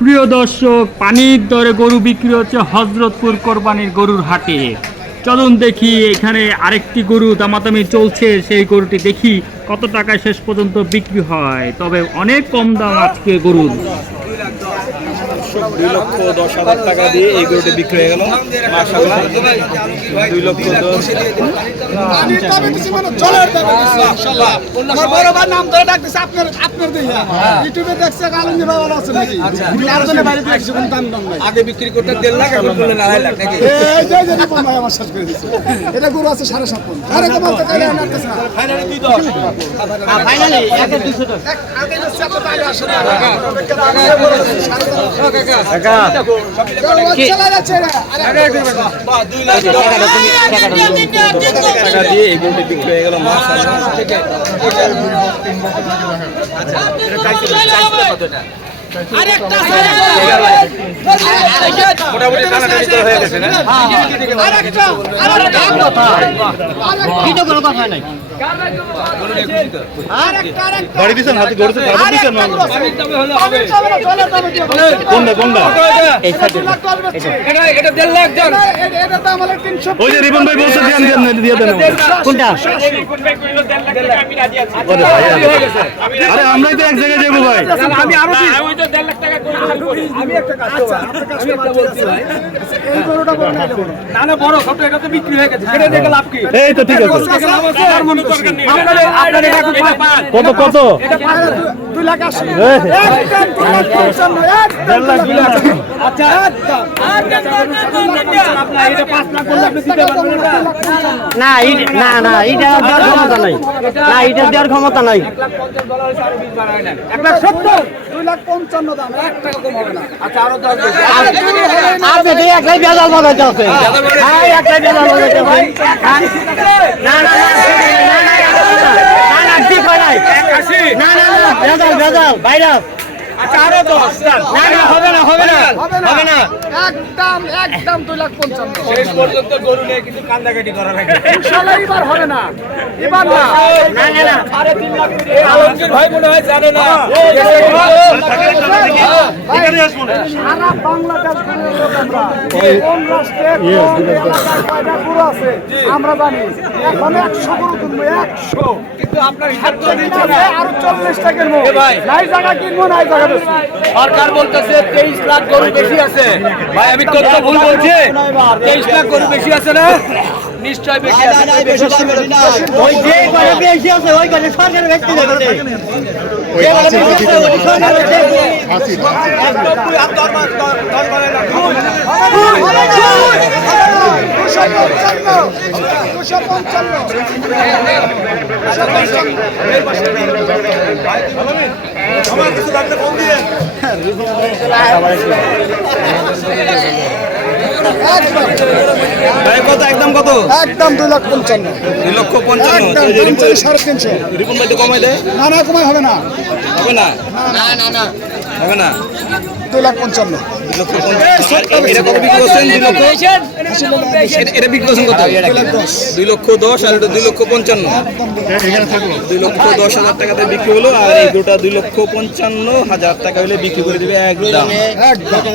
প্রিয় দর্শক, পানির দরে গরু বিক্রি হচ্ছে হজরতপুর কোরবানির গরুর হাটে। চলুন দেখি এখানে আরেকটি গরু দামাতামি চলছে, সেই গরুটি দেখি কত টাকায় শেষ পর্যন্ত বিক্রি হয়। তবে অনেক কম দাম আজকে গরুর। দুই লক্ষ দশ হাজার টাকা দিয়ে এই গরুটি বিক্রি হয়ে গেল। মাসাল্লাহ দুই লক্ষ দশ। আগে বিক্রি করতে দেড় লাখ এখন করলেন আড়াই লাখ নাকি? আমার শেষ করে দিচ্ছে এটা গরু আছে সাড়ে সাত পন আরে তো বলতে আমার কাছে ফাইনালি দুই দশ। ফাইনালি দুশো টাকা। আগে যাচ্ছে টাকা দিয়ে এই গরুটি বিক্রি হয়ে গেল মাসাল্লাহ মোটামুটি টানাটানি তো হয়ে গেছে না? আরেকটা আরেকটা। এটা কোনো কথা নাই। আরেকটা আরেকটা। বাড়ি দিছেন হাতে গরুতে আরেকটা গরু আছে। আমি যাবে না, চলে যাবে কি হবে? কোনটা কোনটা? দু লাখ দশ বেচছে। এটা এটা দেড় লাখ দেন। এটা- এটা- এটা দাম হলো 300 ওই যে রিপন ভাই বলছে দেন দেন দিয়ে দেন। কোনটা? আরে আমরাই তো এক জায়গায় যাব ভাই। আমি আরও দিই। আমি একটা কাজ করব। বলছি ভাই। এই গরুটা বড় না, না না বড় ছোট এটা তো বিক্রি হয়ে গেছে। সেটা দেখে লাভ কি? এই তো ঠিক আছে। আর মনে করছি। আপনাদের আপনাদের এখন কত কত? দু- দুই লাখ আশি। একদম দুই লাখ। পঞ্চান্ন, লাখ আচ্ছা একদম। আপনার এটা পাঁচ লাখ বললে আপনি দিতে পারবেন না। না না এটা দেওয়ার ক্ষমতা নাই না এটা দেওয়ার ক্ষমতা নাই এক এক। আচ্ছা আরও হ্যাঁ হয় আচ্ছা আরও দশ না না হবে না হবে না হবে না। একদম একদম দুই লাখ পঞ্চান্ন শেষ পর্যন্ত গরু নিয়ে কিন্তু কান্দাকাটি করা লাগে ইনশাল্লাহ এবার হবে না এবার না না না না আলমগীর ভাই মনে হয় জানে না সারা বাংলাদেশ ঘুরে আমরা কোন রাষ্ট্রে কোন এলাকায় কয়টা গরু আছে? আমরা জানি। এখন একশো গরু কিনবো একশো। কিন্তু আপনার হিসাব তো দিচ্ছে না আরও চল্লিশটা কিনবো। নাই জায়গা কিনবো নাই জায়গা বেশি সরকার বলতেছে তেইশ লাখ গরু বেশি আছে। ভাই আমি তথ্য ভুল বলছি? তেইশ লাখ গরু বেশি আছে না? নিশ্চয় বেশি আছে। ওই যে করে বেশি আছে ওই করে সরকার ব্যক্তি দেবে যে করে বেশি আছে ভাই কত? একদম কত? একদম দুই লক্ষ পঞ্চান্ন। দুই লক্ষ পঞ্চান্ন। সাড়ে তিনশো। রিপন ভাই তো কমাই দেয়। না না কমাই হবে না। হবে না। হবে না? দুই লাখ পঞ্চান্ন। দুই লক্ষ এটা বিক্রি করছেন কত দুই দশ আর এটা দুই লক্ষ পঞ্চান্ন। দুই লক্ষ দশ হাজার টাকাতে বিক্রি হলো আর এই দুটা দুই লক্ষ পঞ্চান্ন হাজার টাকা হলে বিক্রি করে দেবে একদম।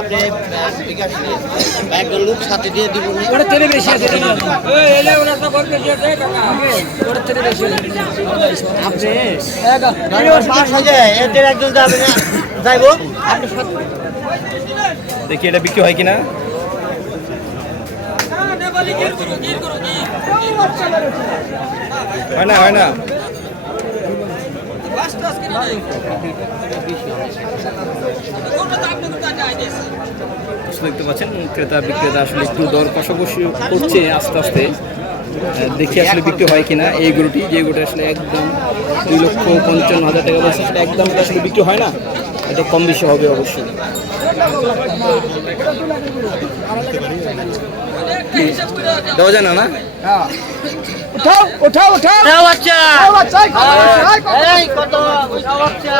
আপনি একজন লোক সাথে দিয়ে আপনি পাঁচ হাজার এদের একজন যাবে না। যাইবো। আপনি সাথে দেখি এটা বিক্রি হয় কিনা। হয় না হয় না। দেখতে পাচ্ছেন, ক্রেতা বিক্রেতা আসলে একটু দর কষাকষি করছে আস্তে আস্তে। দেখি আসলে বিক্রি হয় কিনা এই গরুটি, যে গরুটি আসলে একদম দুই লক্ষ পঞ্চান্ন হাজার টাকা বলছে, সেটা একদম আসলে বিক্রি হয় না। এটা কম বেশি হবে অবশ্যই। দেওয়া যায় না? না উঠাও উঠাও। বাচ্চা। বাচ্চা, কত বাচ্চা,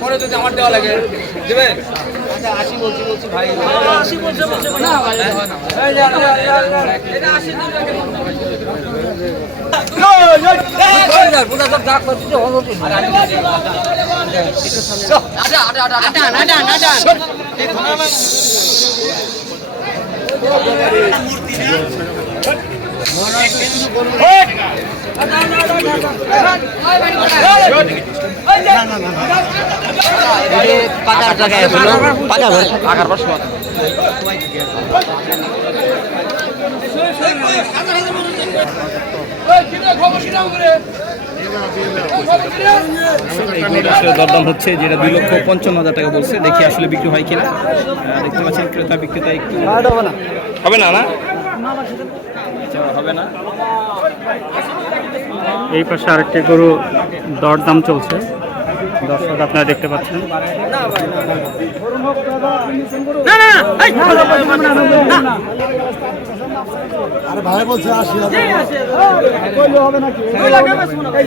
পরে যদি আমার দেওয়া লাগে দেবেন না, আসলে দরদাম হচ্ছে যেটা দুই লক্ষ পঞ্চান্ন হাজার টাকা বলছে। দেখি আসলে বিক্রি হয় কিনা। দেখতে পাচ্ছেন ক্রেতা বিক্রেতা একটু হবে না না? এই পাশে আরেকটি গরু দরদাম চলছে। দর্শক আপনারা দেখতে পাচ্ছেন আরে ভাই বলছে আশি কইলে হবে নাকি এই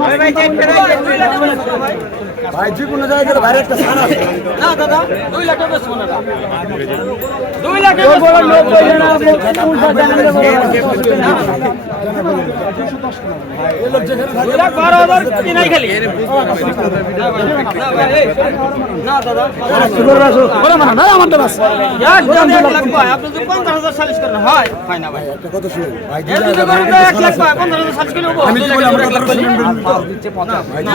না হাজার হ্যাঁ লাখ ভাই যে কোনো জায়গায় বাইরে একটা আছে না দাদা দুই লাখ টাকা শোনা দুই লাখ টাকা আমি কি বলি আমরা কথা শুনবেন চেষ্টা করলে কেউ জিনিসের টাকা দেবো আমার থেকে গরু ডাঙ্গা দেন আমার থেকে নিচে তো বাইতে দর্শক আরেকটি গরু দামাদামি চলছে আছে যদি আপনি সাল্লাহ দিচ্ছে পারবে না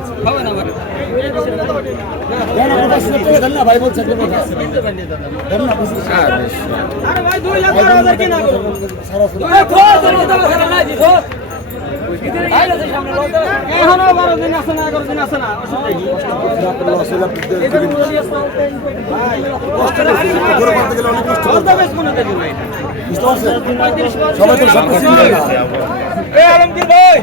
এখনও বারো দিন আছে না এগারো দিন আছে না সবাই তো সব কিছু আলমগীর ভাই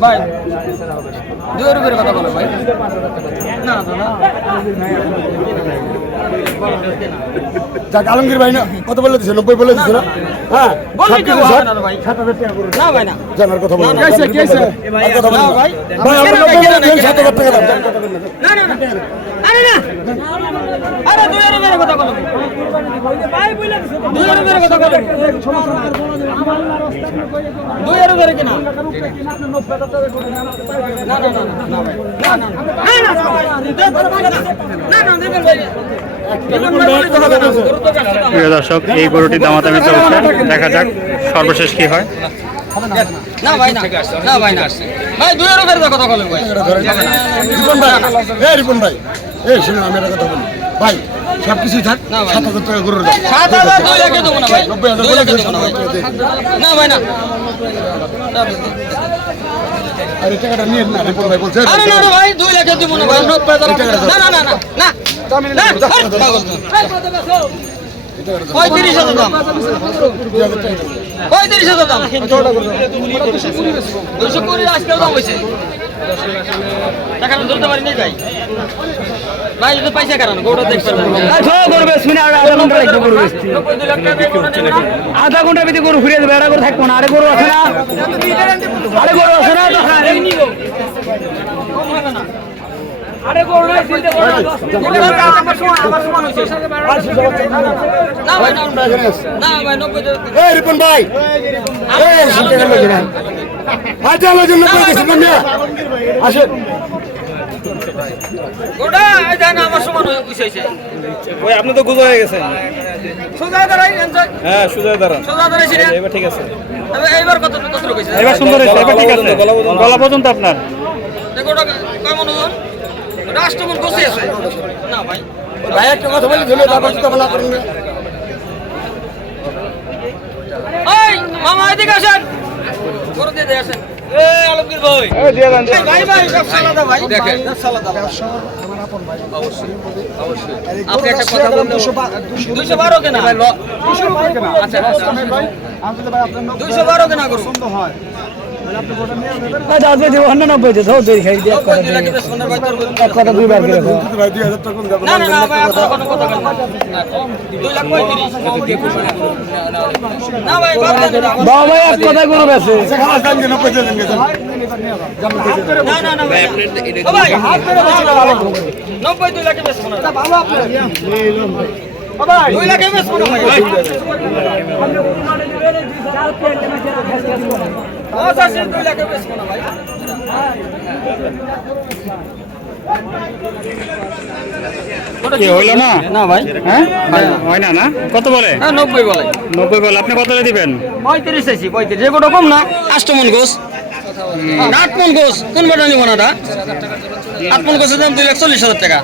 ভাই দুই রুপির কথা বলো ভাই না না যাক আলমগীর ভাই না কত বলে দিচ্ছে নব্বই বলে দিচ্ছে না হ্যাঁ সব কিছু না ভাই। না জানার কথা বলেন কেসে, কেসে? কথা বলেন না না। ভাই। ভাই আপনি নব্বই বলে দিন সাত হাজার টাকা দাম দেন কথা বলেন না। না না না না আরে দুই কথা বলো দুই কথা বলো দুই কিনা না না না না না না। প্রিয় দর্শক এই গরুটি দামাদামি চলছে দেখা যাক সর্বশেষ কি হয় না ভাই না না ভাই না ভাই দুই রুপির কথা বলো ভাই রিপন ভাই এই রিপন ভাই এই শুনুন আমি একটা কথা বলি। ভাই সব কিছুই থাক। সাত হাজার টাকা করে দাও সাত হাজার দুই লাখে দেবো না ভাই। নব্বই হাজার না ভাই। না ভাই না। টাকাটা নিয়ে না রিপন ভাই বলছে। আরে না না ভাই দুই লাখে দেবো না ভাই। নব্বই হাজার না না না না। না না পঁয়ত্রিশ হাজার দাম পঁয়ত্রিশ হাজার দাম দুশো কুড়ি আজকেও দাম হয়েছে। ভাই। ভাই যদি পয়সা কারণ দেখতে আধা ঘণ্টা ভিতরে গরু ফিরে দেবে আরে গরু থাকব না। আরে গরু আছে না? আরে গরু আছে না? আরে গরু নাই চিন্তা করো না। আমার সমান আমার সমান হইছে না ভাই না না ভাই 90 এই রিপন ভাই। এই শুনতে গেল আজ জন্য কই গেছেন না মিয়া আসেন। গোটা এই দেন আমার সমান হইছে ওই আপনি তো গুজো হয়ে গেছেন। সোজা দাঁড়াই এনজয়। হ্যাঁ সুজয় দাঁড়ান। সোজা দাঁড়াইছি না এবার ঠিক আছে। এবার কত কত কইছে এবার সুন্দর এবার ঠিক আছে। গলা পর্যন্ত। আপনার বলি তো বলা করেন মামা এদিকে আসেন করে দিয়ে দিয়ে আসেন এ আলমগীর ভাই। ভাই একটা কথা বলুন দুইশো বারো কেনা ভাই আচ্ছা ভাই আমি তো ভাই আপনার দুইশো বারো কেনা। করুন পছন্দ হয়। তাহলে আপনি গোটা নিয়ে নেবেন দুই লাখ বেশ মনে ভাই করব কথা দুইবার করে দেবো আপনার। বাবা এক কথা ও ভাই নব্বই দুই লাখে বেশ ভালো আপনি ভাই দুই লাখে বেশ কি হইল না? না ভাই। হ্যাঁ? হয় না না? কত বলে? হ্যাঁ নব্বই বলে। নব্বই বলে। আপনি কত দিবেন? পঁয়ত্রিশ চাইছি পঁয়ত্রিশ। যে কম না আষ্টমন গোস আট মন গোস কোন বাটা নিব না আট মন গোসের দাম দুই লাখ চল্লিশ হাজার টাকা।